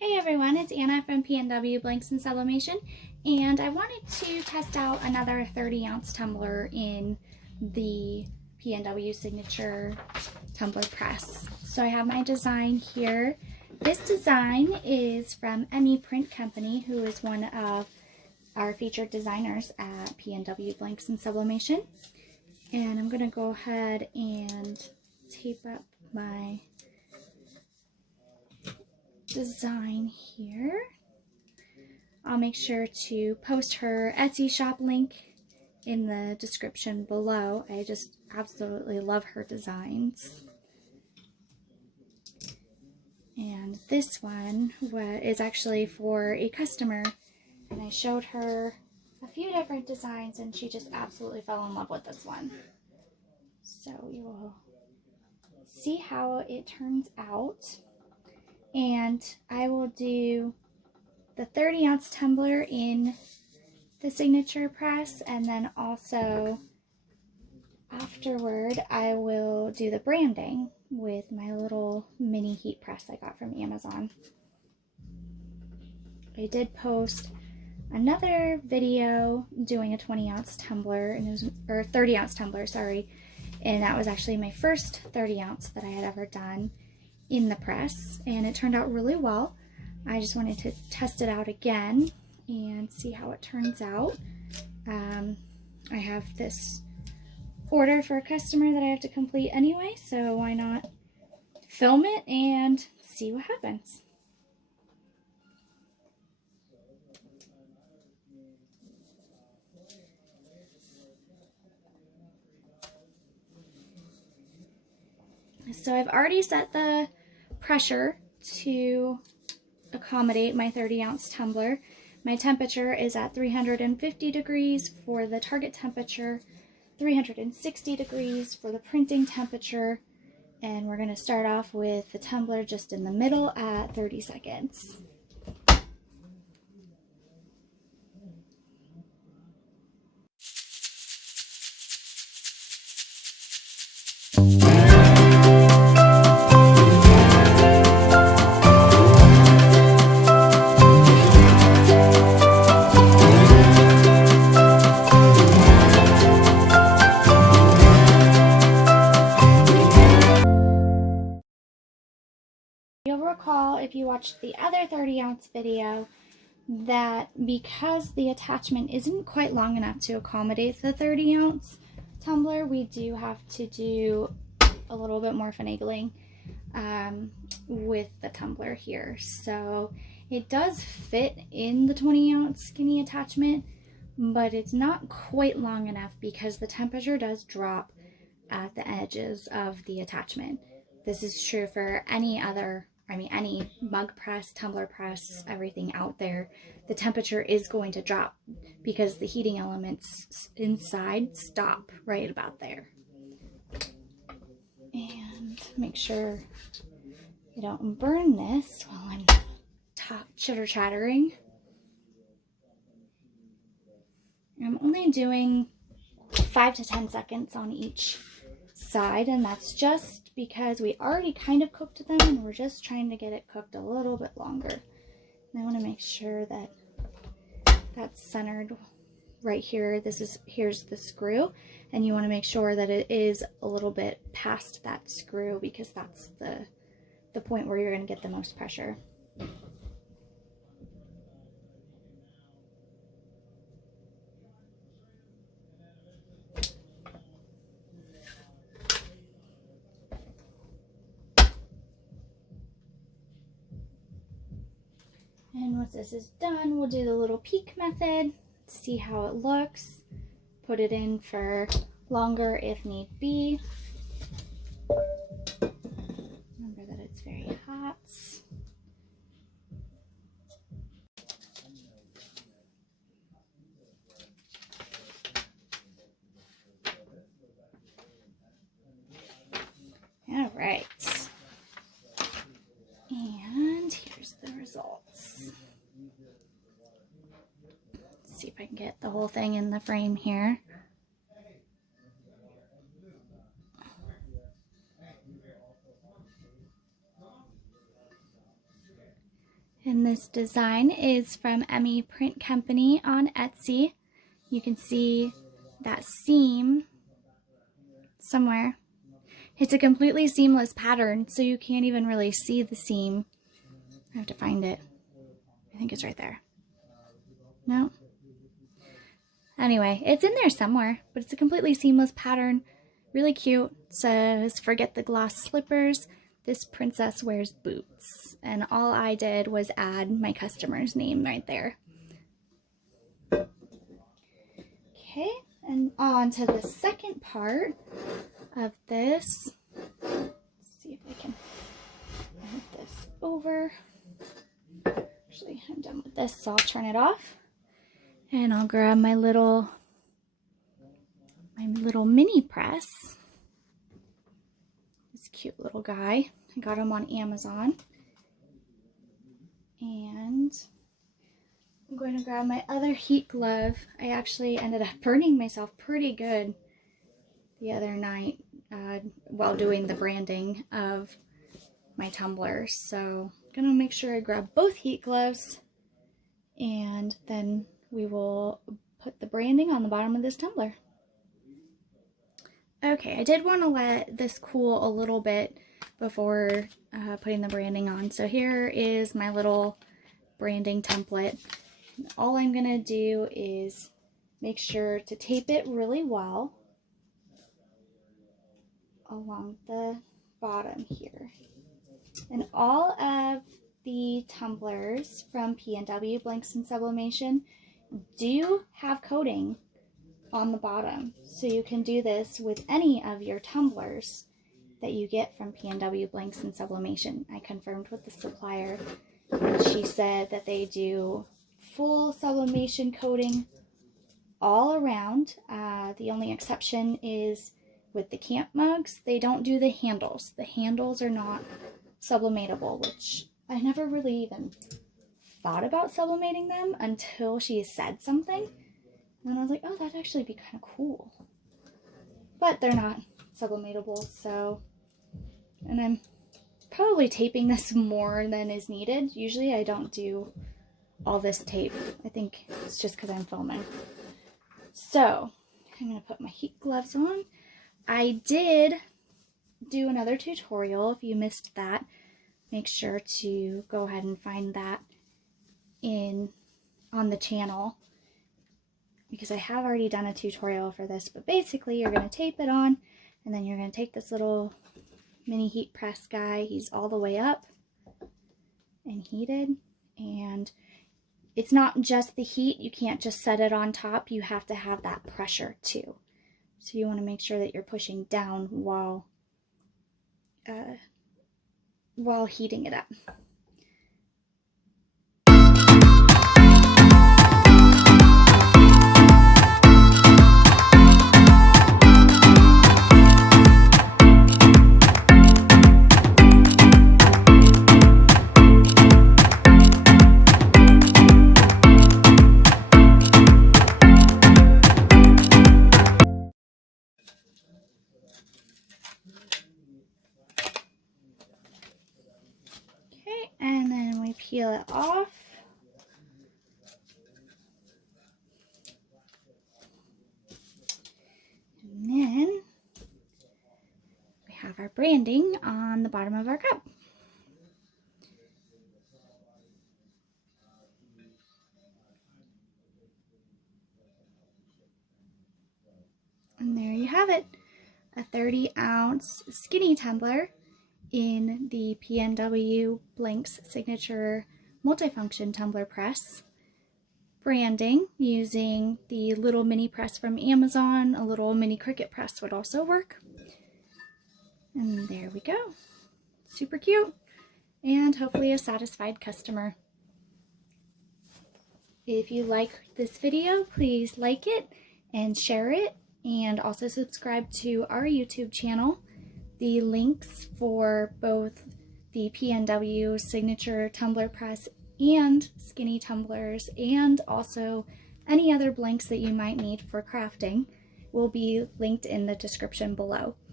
Hey everyone, it's Anna from PNW Blanks and Sublimation, and I wanted to test out another 30-ounce tumbler in the PNW Signature Tumbler Press. So I have my design here. This design is from Emmy Print Company, who is one of our featured designers at PNW Blanks and Sublimation. And I'm going to go ahead and tape up my design here. I'll make sure to post her Etsy shop link in the description below. I just absolutely love her designs. And this one is actually for a customer, and I showed her a few different designs and she just absolutely fell in love with this one. So we will see how it turns out. And I will do the 30-ounce tumbler in the Signature Press, and then also afterward I will do the branding with my little mini heat press I got from Amazon. I did post another video doing a 20-ounce tumbler, and it was, or 30-ounce tumbler, sorry, and that was actually my first 30-ounce that I had ever done in the press, and it turned out really well. I just wanted to test it out again and see how it turns out. I have this order for a customer that I have to complete anyway, so why not film it and see what happens. So I've already set the pressure to accommodate my 30-ounce tumbler. My temperature is at 350 degrees for the target temperature, 360 degrees for the printing temperature, and we're going to start off with the tumbler just in the middle at 30 seconds. You'll recall, if you watched the other 30-ounce video, that because the attachment isn't quite long enough to accommodate the 30-ounce tumbler, we do have to do a little bit more finagling with the tumbler here. So it does fit in the 20-ounce skinny attachment, but it's not quite long enough because the temperature does drop at the edges of the attachment. This is true for any mug press, tumbler press, everything out there. The temperature is going to drop because the heating elements inside stop right about there. And make sure you don't burn this while I'm chitter-chattering. I'm only doing 5 to 10 seconds on each side, and that's just because we already kind of cooked them and we're just trying to get it cooked a little bit longer. And I want to make sure that that's centered right here. Here's the screw, and you want to make sure that it is a little bit past that screw because that's the point where you're going to get the most pressure. And once this is done, we'll do the little peek method, see how it looks, put it in for longer if need be. Remember that it's very hot. All right. And here's the results. Let's see if I can get the whole thing in the frame here. And this design is from Emmy Print Company on Etsy. You can see that seam somewhere. It's a completely seamless pattern, so you can't even really see the seam. I have to find it. I think it's right there. No? Anyway, it's in there somewhere, but it's a completely seamless pattern. Really cute. It says, "Forget the glass slippers. This princess wears boots." And all I did was add my customer's name right there. Okay, and on to the second part of this. Let's see if I can move this over. Actually, I'm done with this, so I'll turn it off. And I'll grab my little mini press. This cute little guy. I got him on Amazon. And I'm going to grab my other heat glove. I actually ended up burning myself pretty good the other night while doing the branding of my tumblers. So I'm gonna make sure I grab both heat gloves, and then we will put the branding on the bottom of this tumbler. Okay, I did want to let this cool a little bit before putting the branding on. So here is my little branding template. All I'm gonna do is make sure to tape it really well along the bottom here. And all of the tumblers from PNW Blanks and Sublimation do have coating on the bottom. So you can do this with any of your tumblers that you get from PNW Blanks and Sublimation. I confirmed with the supplier, and she said that they do full sublimation coating all around. The only exception is with the camp mugs. They don't do the handles. The handles are not sublimatable, which I never really even thought about sublimating them until she said something. And I was like, oh, that'd actually be kind of cool. But they're not sublimatable, so... And I'm probably taping this more than is needed. Usually I don't do all this tape. I think it's just because I'm filming. So, I'm going to put my heat gloves on. I did do another tutorial. If you missed that, make sure to go ahead and find that on the channel, because I have already done a tutorial for this. But basically you're going to tape it on, and then you're going to take this little mini heat press guy. He's all the way up and heated, and it's not just the heat. You can't just set it on top. You have to have that pressure too. So you want to make sure that you're pushing down while heating it up. And then we peel it off. And then we have our branding on the bottom of our cup. And there you have it, a 30-ounce skinny tumbler in the PNW Blanks Signature Multifunction Tumbler Press. Branding using the little mini press from Amazon. A little mini Cricut press would also work. And there we go. Super cute. And hopefully a satisfied customer. If you like this video, please like it and share it, and also subscribe to our YouTube channel. The links for both the PNW Signature Tumbler Press and skinny tumblers, and also any other blanks that you might need for crafting, will be linked in the description below.